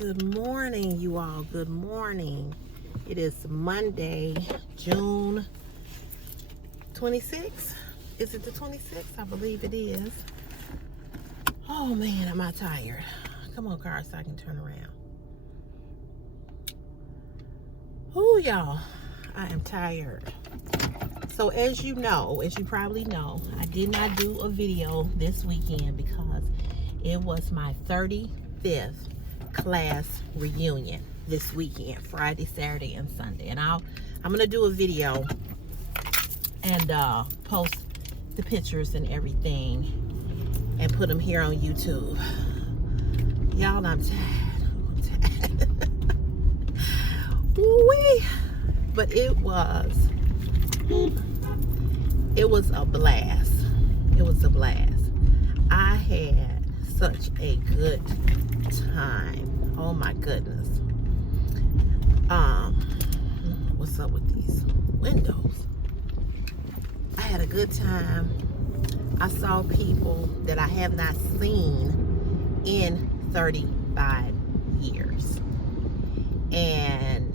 Good morning, you all. Good morning. It is Monday, June 26th. Is it the 26th? I believe it is. Oh man, am I tired. Come on, car, so I can turn around. Oh, y'all, I am tired. So as you probably know, I did not do a video this weekend because it was my 35th class reunion this weekend, Friday, Saturday, and Sunday. And I'm gonna do a video and post the pictures and everything and put them here on YouTube. Y'all, I'm tired. Woo-wee. But it was a blast. It was a blast. I had such a good time. Oh my goodness. What's up with these windows? I had a good time. I saw people that I have not seen in 35 years. And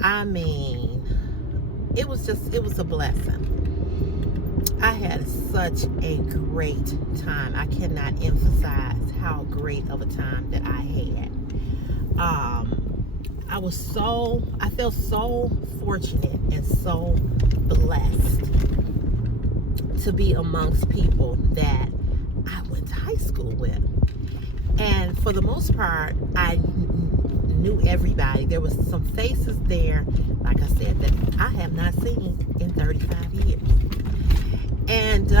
I mean, it was a blessing. I had such a great time. I cannot emphasize how great of a time that I had. I felt so fortunate and so blessed to be amongst people that I went to high school with. And for the most part, I knew everybody. There was some faces there, like I said, that I have not seen in 35 years. And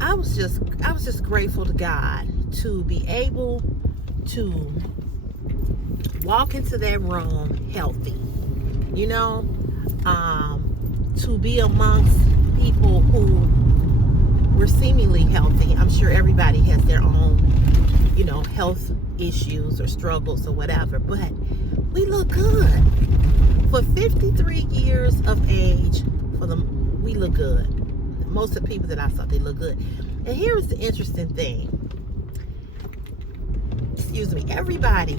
I was just grateful to God to be able to walk into that room healthy, to be amongst people who were seemingly healthy. I'm sure everybody has their own, health issues or struggles or whatever, but we look good. For 53 years of age, we look good. Most of the people that I saw, they look good. And here's the interesting thing. Everybody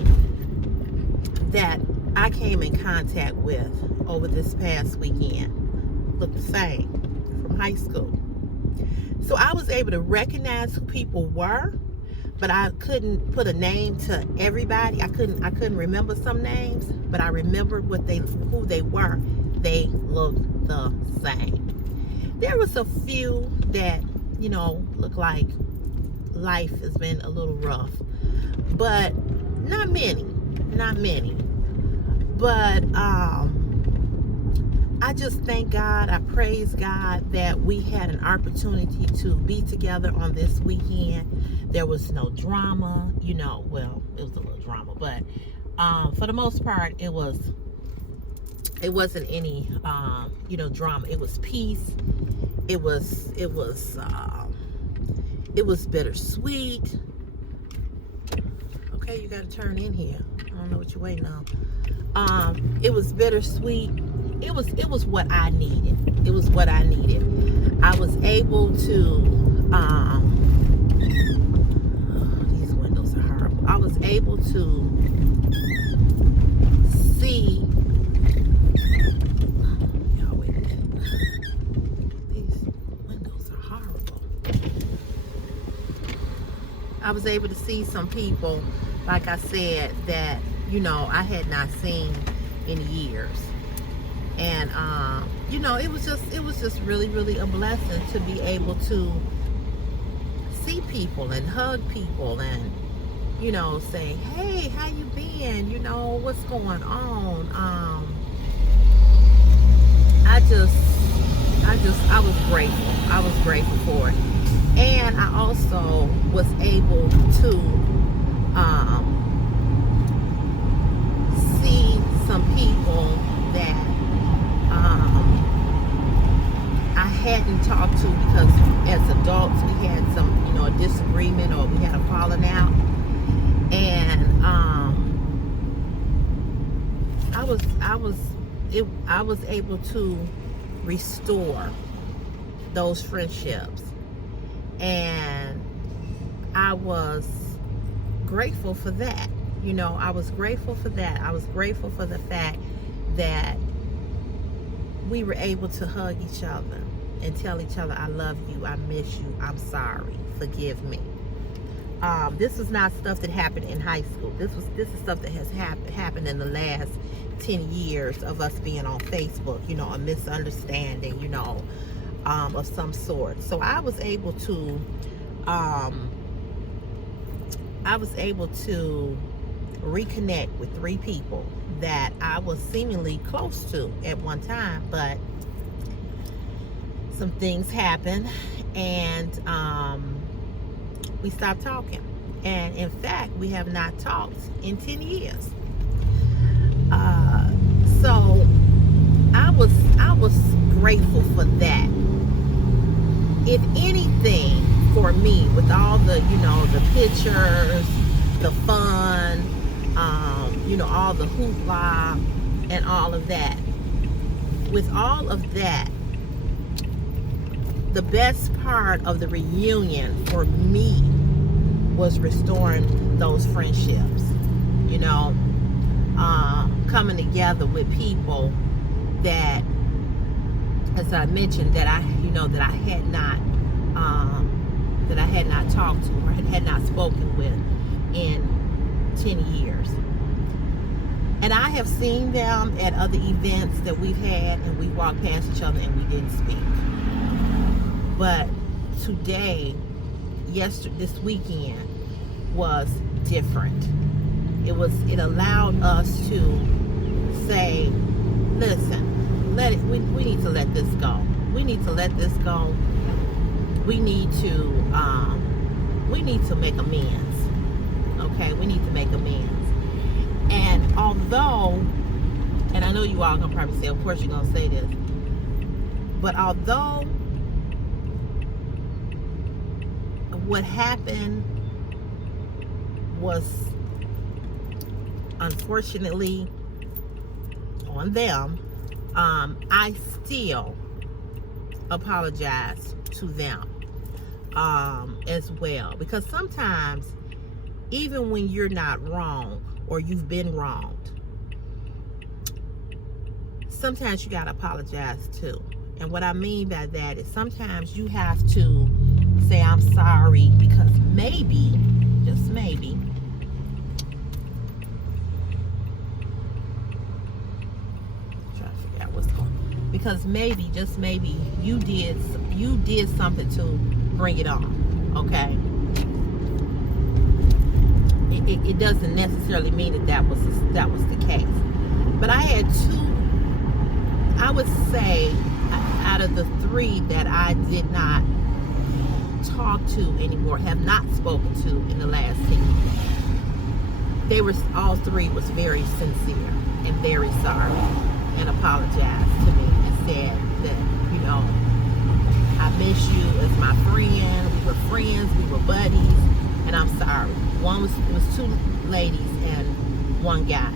that I came in contact with over this past weekend looked the same from high school. So I was able to recognize who people were, but I couldn't put a name to everybody. I couldn't remember some names, but I remembered who they were. They looked the same. There was a few that, looked like life has been a little rough, but not many. But I just thank God, I praise God that we had an opportunity to be together on this weekend. There was no drama, well, it was a little drama, but for the most part, it wasn't any drama. It was peace. It was bittersweet. Okay, you gotta turn in here. I don't know what you're waiting on. It was bittersweet. It was what I needed. It was what I needed. I was able to these windows are horrible. I was able to see. Y'all wait a minute. These windows are horrible. I was able to see some people, like I said, that I had not seen in years. And it was just really, really a blessing to be able to see people and hug people and say, hey, how you been, what's going on. I was grateful for it. And I also was able to see some people that I hadn't talked to because as adults we had some, a disagreement or we had a falling out. And I was able to restore those friendships. And I was grateful for that. You know, I was grateful for that. I was grateful for the fact that we were able to hug each other and tell each other, I love you, I miss you, I'm sorry, forgive me. This was not stuff that happened in high school. This is stuff that has happened in the last 10 years of us being on Facebook, you know, a misunderstanding, you know, of some sort. So I was able to reconnect with 3 people that I was seemingly close to at one time, but some things happened, and we stopped talking. And in fact, we have not talked in 10 years. So I was grateful for that. If anything, for me, with all the, you know, the pictures, the fun, you know, all the hoopla and all of that, with all of that, the best part of the reunion for me was restoring those friendships, you know, coming together with people that, as I mentioned, that I had not talked to or had not spoken with in 10 years. And I have seen them at other events that we've had, and we walked past each other and we didn't speak. But today, this weekend was different. It allowed us to say, listen, we need to let this go. We need to let this go. We need to make amends. Okay, we need to make amends. And although, and I know you all gonna probably say, of course you're gonna say this, but although what happened was unfortunately on them, I still apologize to them as well, because sometimes even when you're not wrong or you've been wronged, sometimes you gotta apologize too. And what I mean by that is sometimes you have to say I'm sorry, because maybe, just maybe, because maybe, just maybe, you did something to bring it on. Okay, it doesn't necessarily mean that was the case. But I had 2, I would say, out of the 3 that I did not talk to anymore, have not spoken to in the last 10 years. They were, all 3 was very sincere and very sorry and apologized to me and said that, you know, I miss you as my friend. We were friends, we were buddies, and I'm sorry. It was 2 ladies and 1 guy.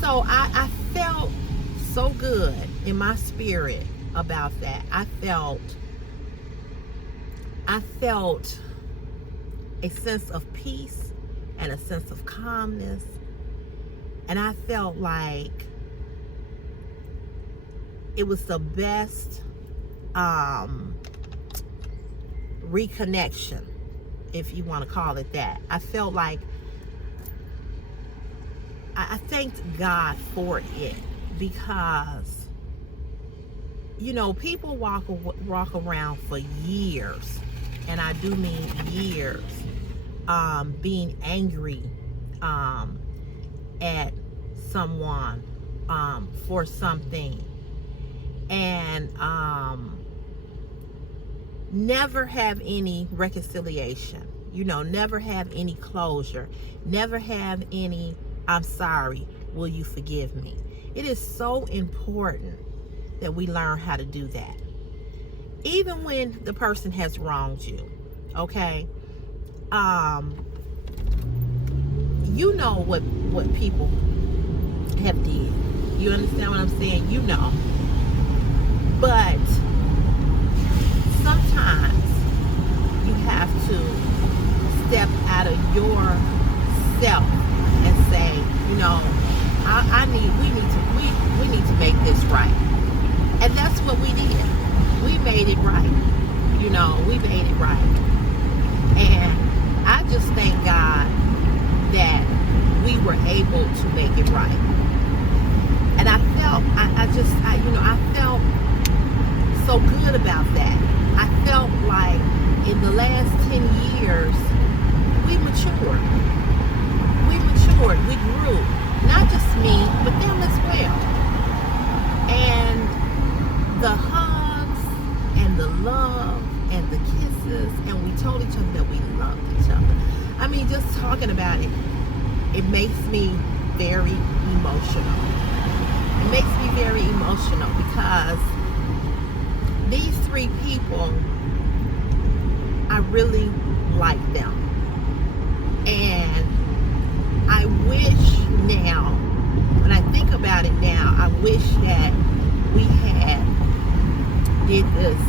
So I felt so good in my spirit about that. I felt a sense of peace and a sense of calmness, and I felt like it was the best reconnection, if you want to call it that. I felt like I thanked God for it, because, you know, people walk around for years, and I do mean years, being angry at someone for something, and never have any reconciliation, you know, never have any closure, never have any I'm sorry, will you forgive me? It is so important that we learn how to do that, even when the person has wronged you. Okay, you know what people have did. You understand what I'm saying? You know. But sometimes you have to step out of yourself and say, you know, we need to make this right. And that's what we did. We made it right. You know, we made it right. And I just thank God that we were able to make it right. And I felt, I felt so good about that. I felt like in the last 10 years, we matured. We grew. Not just me, but them as well. And the hugs and the love and the kisses, and we told each other that we loved each other. I mean, just talking about it, it makes me very emotional. It makes me very emotional because these three people, I really like them. And I wish now, when I think about it now, I wish that we had did this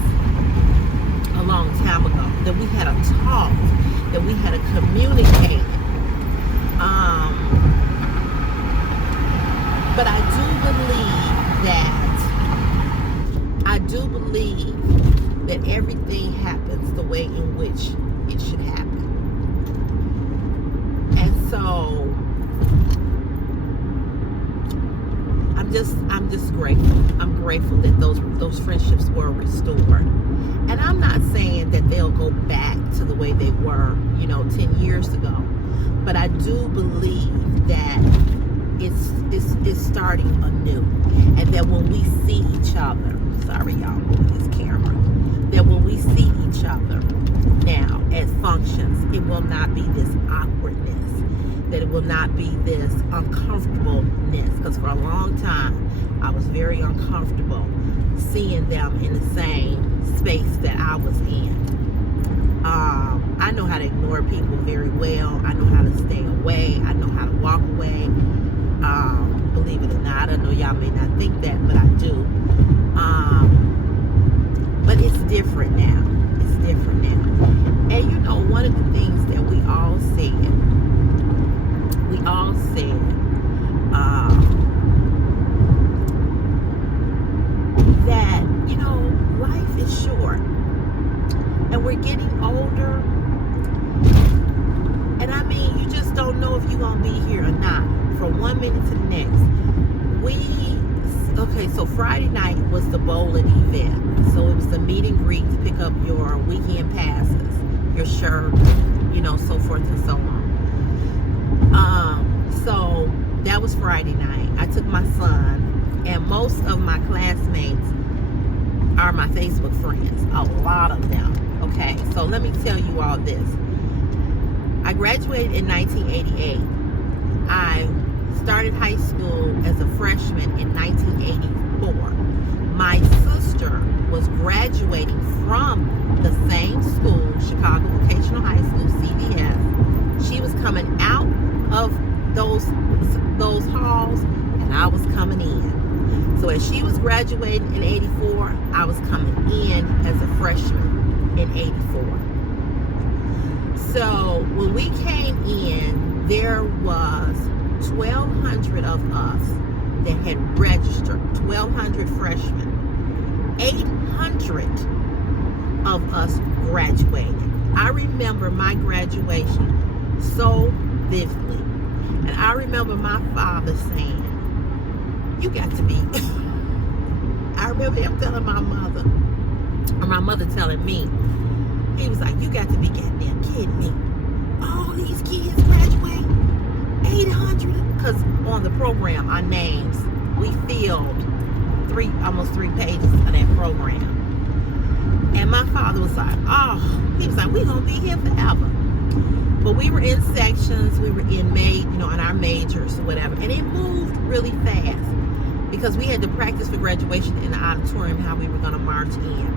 a long time ago, that we had a talk, that we had a communicated. But I do believe that everything happens the way in which it should happen. And so I'm just grateful. I'm grateful that those friendships were restored. And I'm not saying that they'll go back to the way they were, 10 years ago. But I do believe that it's starting anew. And that when we see each other, sorry y'all, moving this camera, that when we see each other now at functions, it will not be this awkwardness, that it will not be this uncomfortableness, because for a long time I was very uncomfortable seeing them in the same space that I was in. I know how to ignore people very well. I know how to stay away. I know how to walk away. Believe it or not, I know y'all may not think that, but I do. But it's different now. It's different now. And one of the things that we all said, that, life is short. And we're getting older. And I mean, you just don't know if you're going to be here or not. From 1 minute to the next. So Friday night was the bowling event. So it was the meet and greet to pick up your weekend passes, your shirt, so forth and so on. So that was Friday night. I took my son, and most of my classmates are my Facebook friends. A lot of them. Okay, so let me tell you all this. I graduated in 1988. I started high school as a freshman in 1984. My sister was graduating from the same school, Chicago Vocational High School, CVS. She was coming out of those halls, and I was coming in. So as she was graduating in 84, I was coming in as a freshman in 84. So when we came in, there was 1,200 of us that had registered, 1,200 freshmen. 800 of us graduated. I remember my graduation so vividly. And I remember my father saying, you got to be, I remember him telling my mother, or my mother telling me, he was like, you got to be goddamn kidding me. All these kids graduate, 800, because on the program, our names, we filled almost three pages of that program. And my father was like, he was like, we're going to be here forever. But we were in sections, we were in in our majors or whatever. And it moved really fast because we had to practice for graduation in the auditorium, how we were going to march in.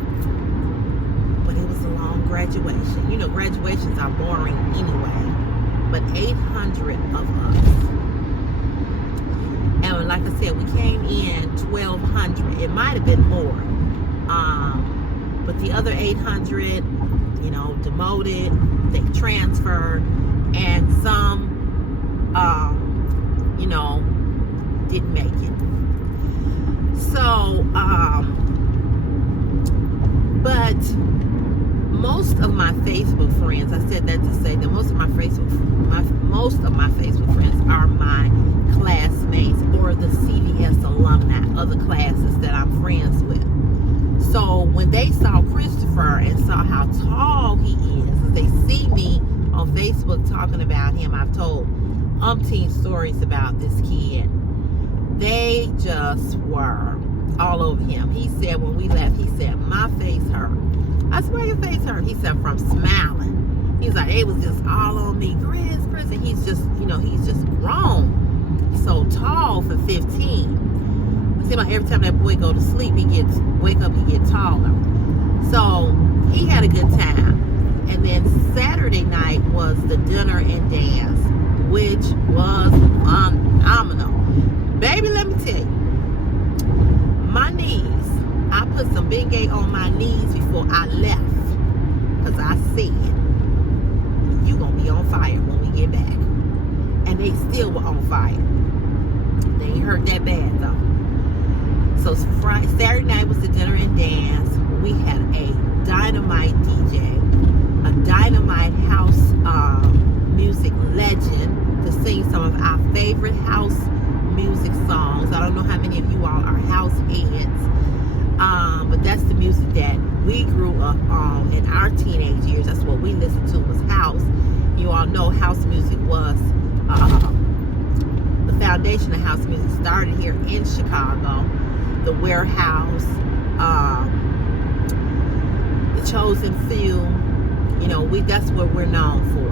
But it was a long graduation. Graduations are boring anyway. But 800 of us. And like I said, we came in 1,200. It might have been more. But the other 800, demoted, they transferred, and some, didn't make it. So, but most of my Facebook friends, I said that to say that most of my Facebook friends are my classmates or the CVS alumni, other classes that I'm friends with. So when they saw Christopher and saw how tall he is, they see me on Facebook talking about him. I've told umpteen stories about this kid. They just were all over him. He said when we left, he said, my face hurt. I said, why your face hurt? He said, from smiling. He's like, it was just all on me. Chris, and he's just, he's just grown. He's so tall for 15. It seems like every time that boy go to sleep, wake up, he gets taller. So he had a good time. And then Saturday night was the dinner and dance, which was phenomenal. Baby, let me tell you, my knees, I put some Bengay on my knees before I left, because I said, you gonna be on fire when we get back. And they still were on fire. They ain't hurt that bad though. So Saturday night was the dinner and dance. We had a dynamite DJ, a dynamite house music legend to sing some of our favorite house music songs. I don't know how many of you all are house heads, but that's the music that we grew up on in our teenage years. That's what we listened to, was house. You all know house music was the foundation of house music started here in Chicago. The Warehouse, the Chosen Few, that's what we're known for.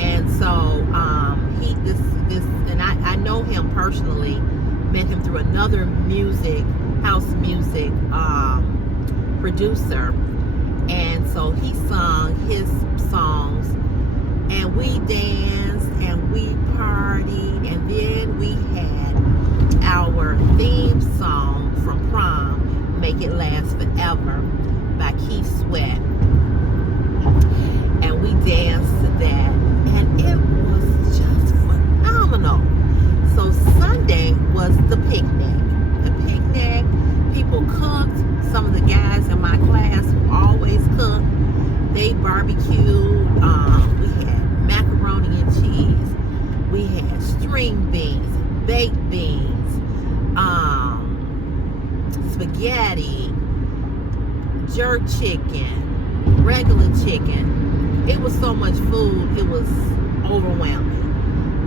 And so I know him personally, met him through another house music producer, and so he sung his songs, and we danced and we partied, and then we had our theme song from prom, Make It Last Forever by Keith Sweat, and we danced to that, and it was just phenomenal. So Sunday was the picnic. People cooked. Some of the guys in my class who always cook, they barbecued. We had macaroni and cheese. We had string beans, baked beans, spaghetti, jerk chicken, regular chicken. It was so much food, it was overwhelming.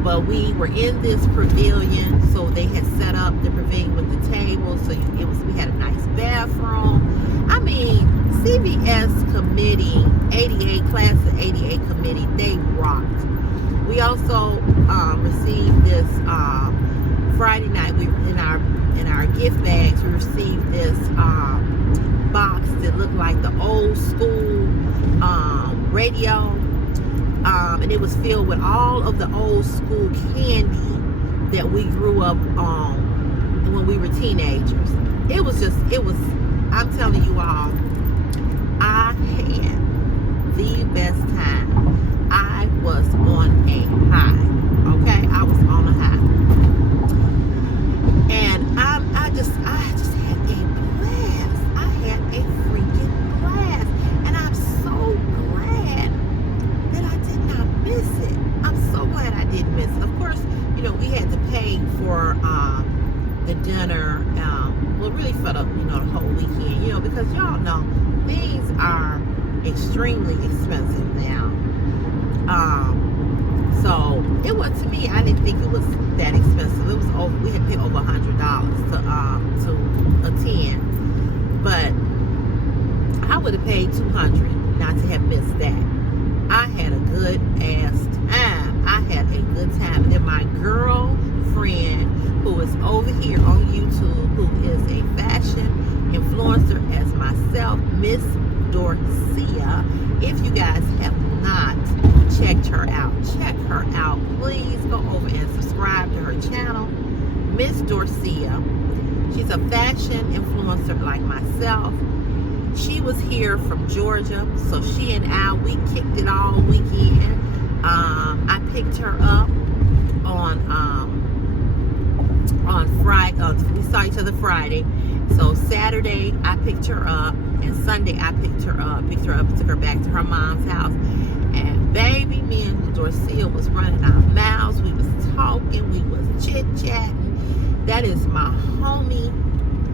But we were in this pavilion, so they had set up the pavilion with the tables, so we had a nice bathroom. I mean, CVS committee, class of 88 committee, they rocked. We also received this Friday night. We in our gift bags, we received this box that looked like the old school radio. And it was filled with all of the old school candy that we grew up on when we were teenagers. I'm telling you all, I had the best time. I was on a high. Okay? I was on a high. And I just had a blast. I had a freaking blast. And I'm so glad that I did not miss it. I'm so glad I didn't miss it. Of course, we had to pay for the dinner, well, really for the whole weekend, because y'all know things are extremely expensive now. So it was, to me, I didn't think it was that expensive. It was we had paid over $100 to attend, but I would have paid $200 not to have missed that. I had a good ass time. I had a good time. And then my girlfriend, who is over here on YouTube, who is a fashion influencer as myself, Miss Dorsia. If you guys have not checked her out, check her out. Please go over and subscribe to her channel, Miss Dorsia. She's a fashion influencer like myself. She was here from Georgia, so she and we kicked it all weekend. I picked her up on Friday. We saw each other Friday, so Saturday I picked her up, and Sunday I picked her up, and took her back to her mom's house. And baby, me and Dorsia was running our mouths. We was talking, we was chit-chatting. That is my homie.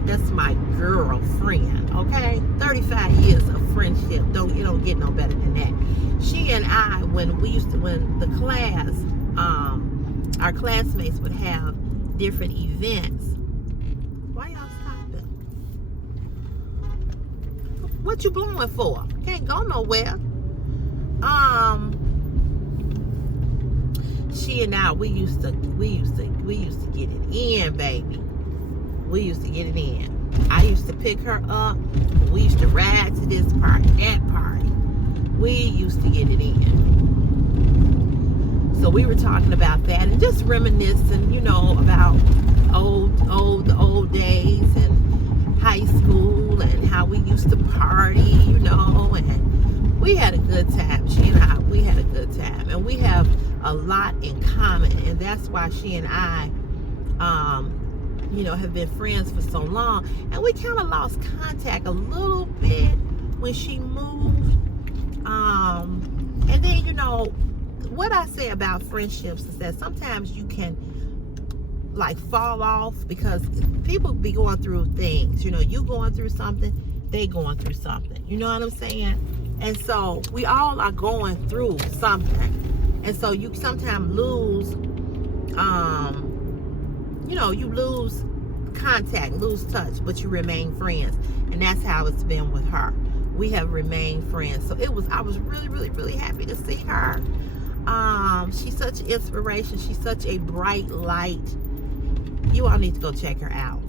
That's my girlfriend, okay? 35 years of friendship. You don't get no better than that. She and I, when the class, our classmates would have different events. Why y'all stopping? What you blowing for? Can't go nowhere. She and I, we used to get it in, baby. We used to get it in. I used to pick her up. We used to ride to this party, that party. We used to get it in. So we were talking about that and just reminiscing, about the old days and high school and how we used to party, and we had a good time. She and I, we had a good time, and we have a lot in common, and that's why she and I, have been friends for so long. And we kind of lost contact a little bit when she moved. And then, what I say about friendships is that sometimes you can fall off because people be going through things. You going through something, they going through something. You know what I'm saying? And so we all are going through something. And so you sometimes lose, you lose contact, lose touch, but you remain friends. And that's how it's been with her. We have remained friends. So I was really, really, really happy to see her. She's such an inspiration. She's such a bright light. You all need to go check her out.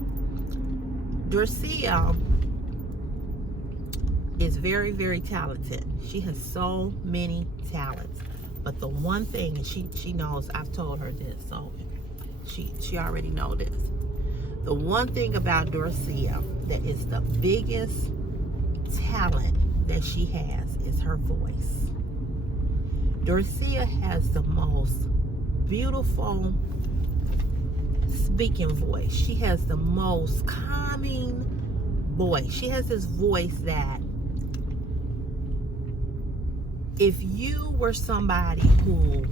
Dorsia is very, very talented. She has so many talents. But the one thing, and she knows, I've told her this, so she already knows this. The one thing about Dorsia that is the biggest talent that she has is her voice. Dorsia has the most beautiful speaking voice. She has the most calming voice. She has this voice that if you were somebody who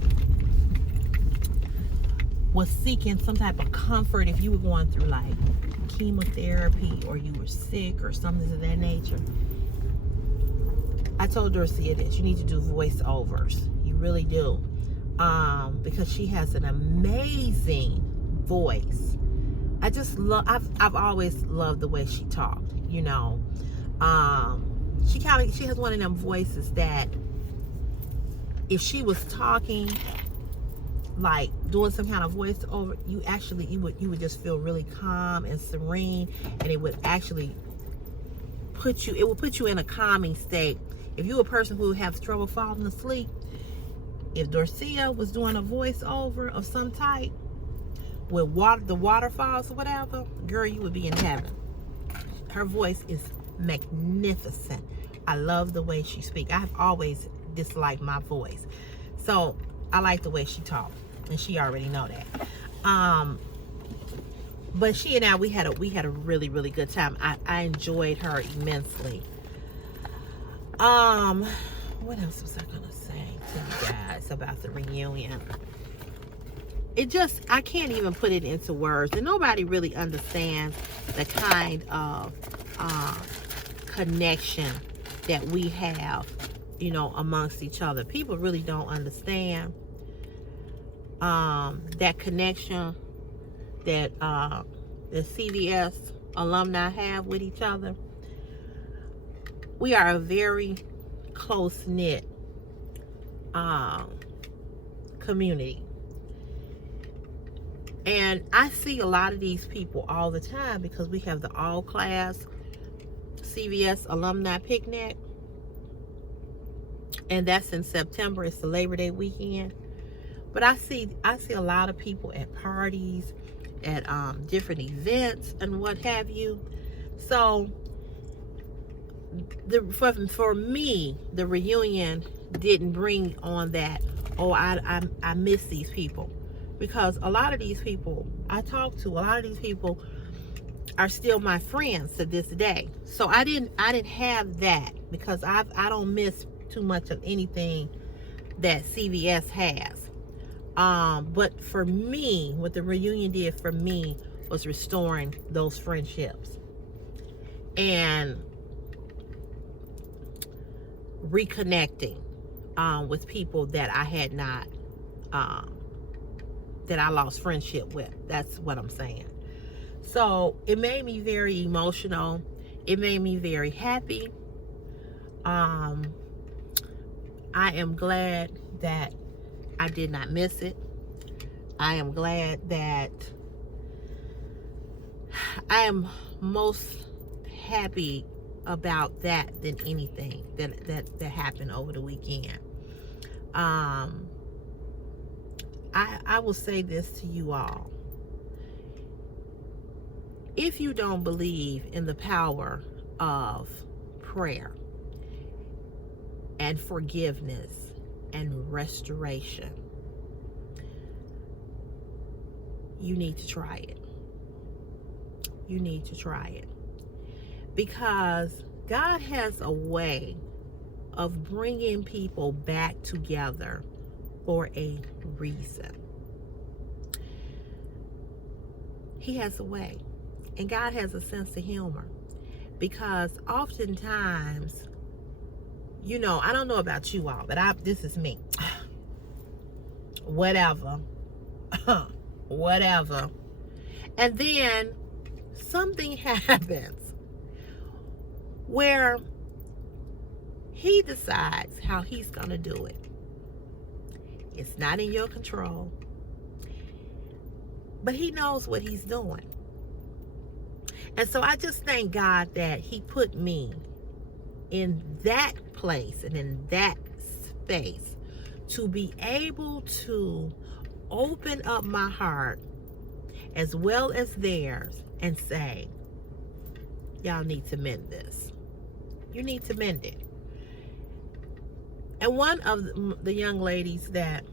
was seeking some type of comfort, if you were going through chemotherapy or you were sick or something of that nature, I told Dorsia this: you need to do voiceovers. You really do, because she has an amazing voice. I've always loved the way she talked. She has one of them voices that if she was talking, doing some kind of voiceover, you would just feel really calm and serene, and it would actually put you in a calming state. If you're a person who has trouble falling asleep, if Dorsia was doing a voiceover of some type with the waterfalls or whatever, girl, you would be in heaven. Her voice is magnificent. I love the way she speaks. I've always disliked my voice, so I like the way she talks, and she already know that. But she and I, we had a really, really good time. I enjoyed her immensely. What else was I gonna say to you guys about the reunion? I can't even put it into words, and nobody really understands the kind of connection that we have, amongst each other. People really don't understand that connection that the CVS alumni have with each other. We are a very close-knit community. And I see a lot of these people all the time because we have the all-class CVS alumni picnic. And that's in September. It's the Labor Day weekend. But I see a lot of people at parties, at different events and what have you. So for me, the reunion didn't bring on that, oh, I miss these people. Because a lot of these people I talk to, a lot of these people are still my friends to this day. So I didn't have that, because I don't miss too much of anything that CVS has. But for me, what the reunion did for me was restoring those friendships and reconnecting with people that I had not, that I lost friendship with. That's what I'm saying. So it made me very emotional. It made me very happy. I am glad that I did not miss it. I am glad that I am most happy about that than anything that happened over the weekend. I will say this to you all. If you don't believe in the power of prayer and forgiveness and restoration, you need to try it. You need to try it. Because God has a way of bringing people back together for a reason. He has a way. And God has a sense of humor. Because oftentimes, you know, I don't know about you all, but this is me. Whatever. Whatever. And then something happens where he decides how he's going to do it. It's not in your control. But he knows what he's doing. And so I just thank God that he put me in that place and in that space to be able to open up my heart as well as theirs and say, y'all need to mend this. You need to mend it. And one of the young ladies that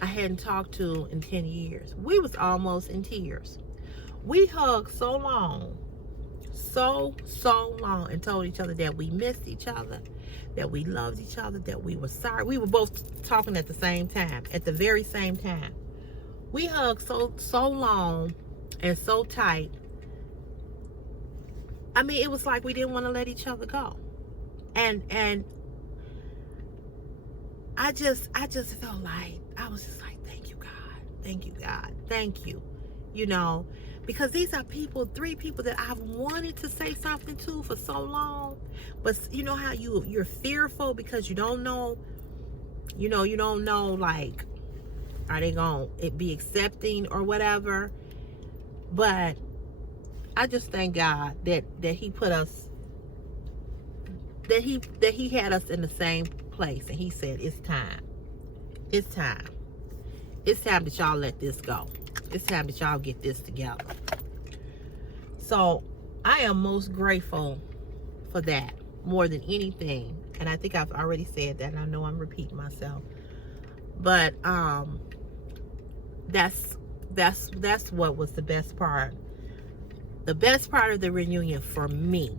I hadn't talked to in 10 years, we was almost in tears. We hugged so long, so long, and told each other that we missed each other, that we loved each other, that we were sorry. We were both talking at the same time, at the very same time. We hugged so long and so tight. I mean, it was like we didn't want to let each other go. And I just felt like, I was just like, thank you, God. Thank you, God. Thank you. You know, because these are three people that I've wanted to say something to for so long. But you know how you're fearful because you don't know, you don't know, like, are they going to be accepting or whatever? But I just thank God that he put us, that he had us in the same place, and he said, it's time. It's time. It's time that y'all let this go. It's time that y'all get this together. So I am most grateful for that more than anything. And I think I've already said that, and I know I'm repeating myself. But that's what was the best part. The best part of the reunion for me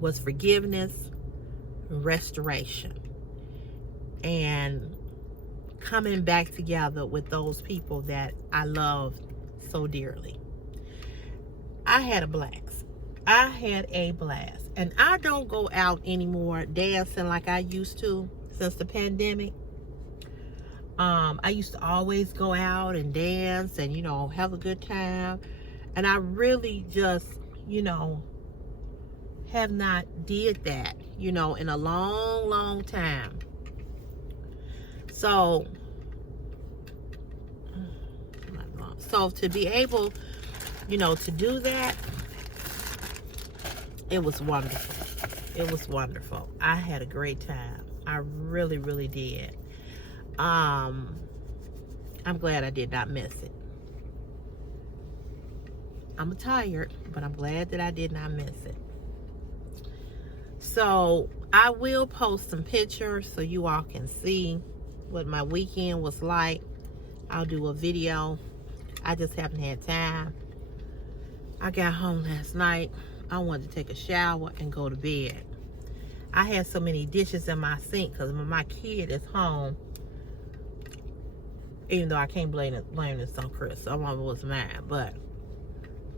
was forgiveness, restoration, and coming back together with those people that I loved so dearly. I had a blast. And I don't go out anymore dancing like I used to since the pandemic. I used to always go out and dance and, have a good time. And I really just, have not did that, in a long time. So to be able, to do that, it was wonderful. It was wonderful. I had a great time. I really, really did. I'm glad I did not miss it. I'm tired, but I'm glad that I did not miss it. So I will post some pictures so you all can see what my weekend was like. I'll do a video. I just haven't had time. I got home last night. I wanted to take a shower and go to bed. I had so many dishes in my sink because my kid is home. Even though I can't blame this on Chris. Some of it was mine. But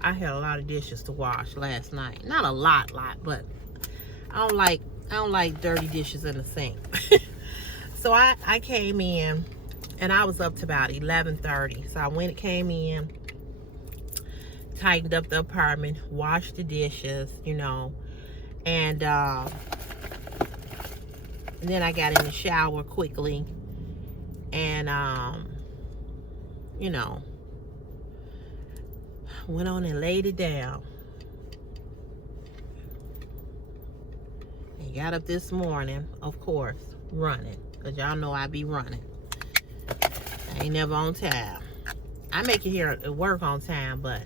I had a lot of dishes to wash last night. Not a lot, but I don't like dirty dishes in the sink. So I came in and I was up to about 11:30. So I came in, tightened up the apartment, washed the dishes, and then I got in the shower quickly and went on and laid it down. And got up this morning, of course, running. Because y'all know I be running. I ain't never on time. I make it here at work on time, but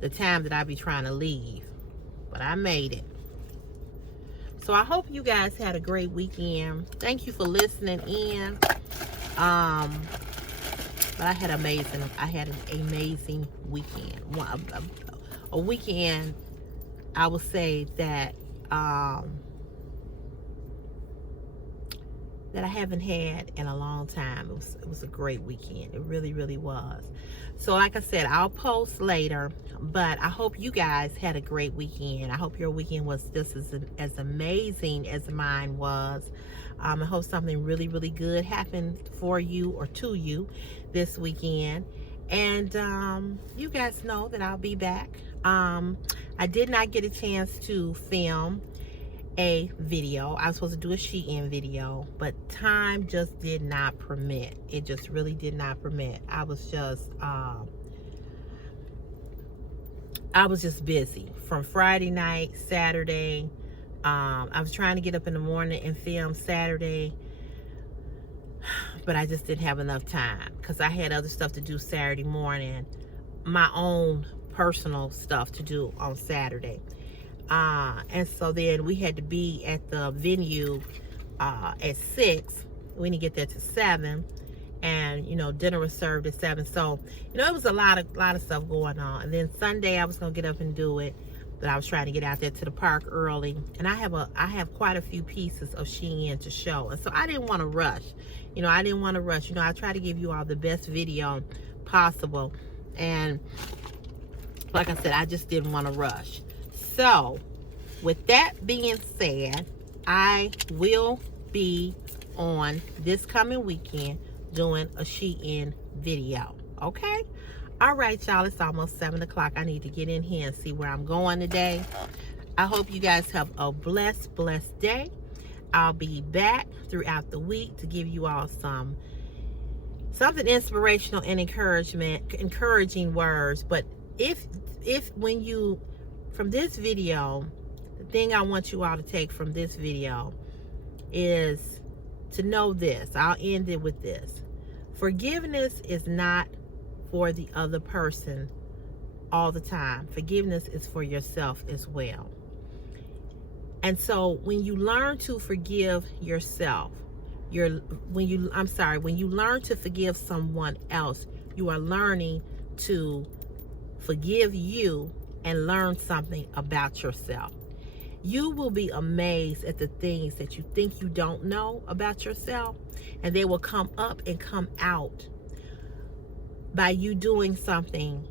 the time that I be trying to leave. But I made it. So I hope you guys had a great weekend. Thank you for listening in. But I had an amazing weekend. A weekend, I would say that that I haven't had in a long time. It was a great weekend. It really, really was. So like I said, I'll post later, but I hope you guys had a great weekend. I hope your weekend was just as amazing as mine was. I hope something really, really good happened for you or to you this weekend. And you guys know that I'll be back. I did not get a chance to film a video. I was supposed to do a Shein video, but time just did not permit. It just really did not permit. I was just busy from Friday night, Saturday. I was trying to get up in the morning and film Saturday, but I just didn't have enough time because I had other stuff to do Saturday morning, my own personal stuff to do on Saturday. And so then we had to be at the venue at 6. We didn't get there till 7, and dinner was served at 7. So it was a lot of stuff going on. And then Sunday I was gonna get up and do it, but I was trying to get out there to the park early. And I have quite a few pieces of Shein to show, and so I didn't want to rush. I try to give you all the best video possible, and like I said, I just didn't want to rush. So, with that being said, I will be on this coming weekend doing a Shein video. Okay? All right, y'all. It's almost 7 o'clock. I need to get in here and see where I'm going today. I hope you guys have a blessed day. I'll be back throughout the week to give you all something inspirational and encouraging words. But from this video, the thing I want you all to take from this video is to know this. I'll end it with this. Forgiveness is not for the other person all the time. Forgiveness is for yourself as well. And so when you learn to forgive yourself, when you learn to forgive someone else, you are learning to forgive you and learn something about yourself. You will be amazed at the things that you think you don't know about yourself, and they will come up and come out by you doing something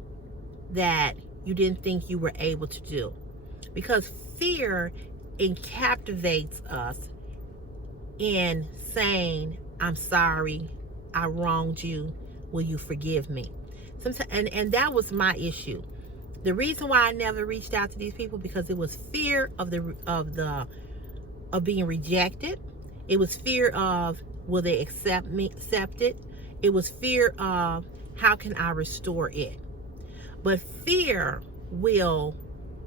that you didn't think you were able to do. Because fear captivates us in saying, I'm sorry, I wronged you, will you forgive me? Sometimes, and that was my issue. The reason why I never reached out to these people, because it was fear of being rejected. It was fear of, will they accept it? It was fear of, how can I restore it? But fear will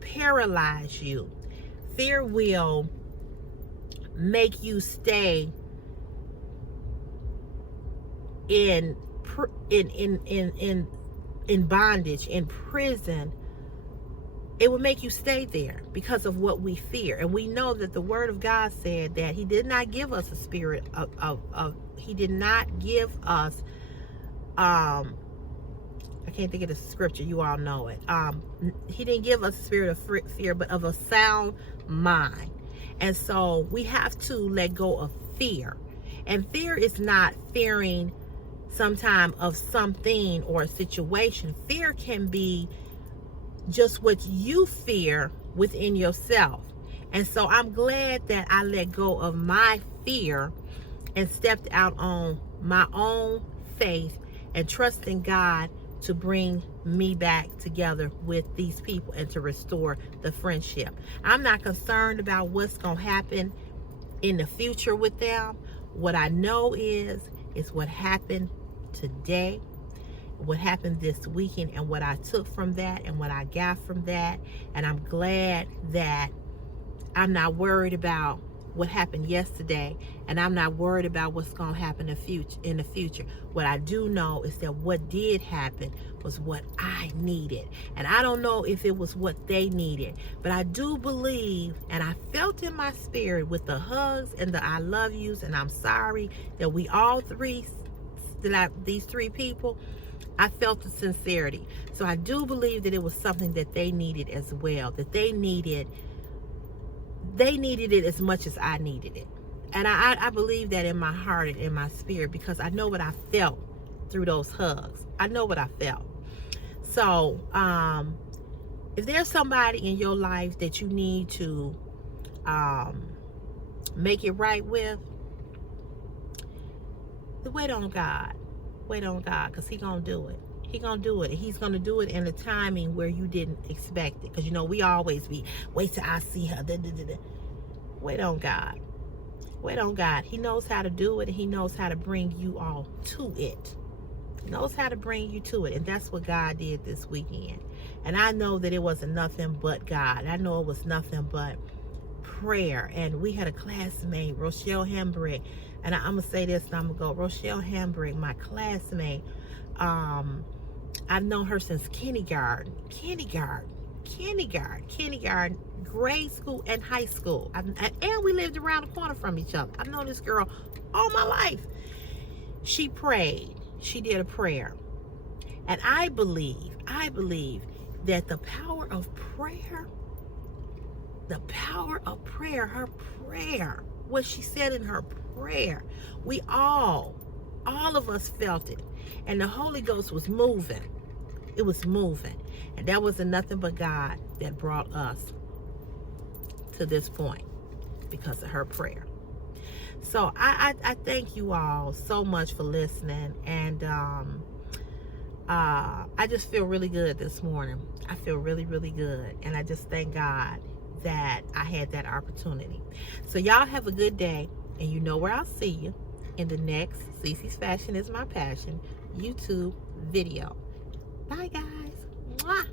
paralyze you. Fear will make you stay in bondage, in prison, it will make you stay there because of what we fear. And we know that the word of God said that he did not give us a spirit of he did not give us, I can't think of the scripture, you all know it. He didn't give us a spirit of fear, but of a sound mind. And so we have to let go of fear. And fear is not fearing sometime of something or a situation. Fear can be just what you fear within yourself. And so I'm glad that I let go of my fear and stepped out on my own faith and trusting God to bring me back together with these people and to restore the friendship. I'm not concerned about what's going to happen in the future with them. What I know is what happened today, what happened this weekend, and what I took from that and what I got from that. And I'm glad that I'm not worried about what happened yesterday, and I'm not worried about what's going to happen in the future. What I do know is that what did happen was what I needed. And I don't know if it was what they needed, but I do believe, and I felt in my spirit with the hugs and the I love yous and I'm sorry, that we all three, these three people, I felt the sincerity. So I do believe that it was something that they needed as well, that they needed it as much as I needed it. And I believe that in my heart and in my spirit, because I know what I felt through those hugs. I know what I felt. So if there's somebody in your life that you need to make it right with, wait on God. Wait on God, because He's going to do it. He's going to do it. He's going to do it in a timing where you didn't expect it. Because, you know, we always be, wait till I see her. Wait on God. Wait on God. He knows how to do it. And He knows how to bring you all to it. He knows how to bring you to it. And that's what God did this weekend. And I know that it wasn't nothing but God. I know it was nothing but prayer. And we had a classmate, Rochelle Hambrick. And I'm going to say this and I'm going to go. Rochelle Hambrick, my classmate, I've known her since kindergarten, grade school, and high school. And we lived around the corner from each other. I've known this girl all my life. She prayed. She did a prayer. And I believe that the power of prayer, her prayer, what she said in her prayer, we all of us felt it. And the Holy Ghost was moving. It was moving. And that wasn't nothing but God that brought us to this point because of her prayer. So I thank you all so much for listening. And I just feel really good this morning. I feel really, really good. And I just thank God that I had that opportunity. So y'all have a good day. And you know where I'll see you in the next Cece's Fashion is My Passion YouTube video. Bye, guys. Mwah.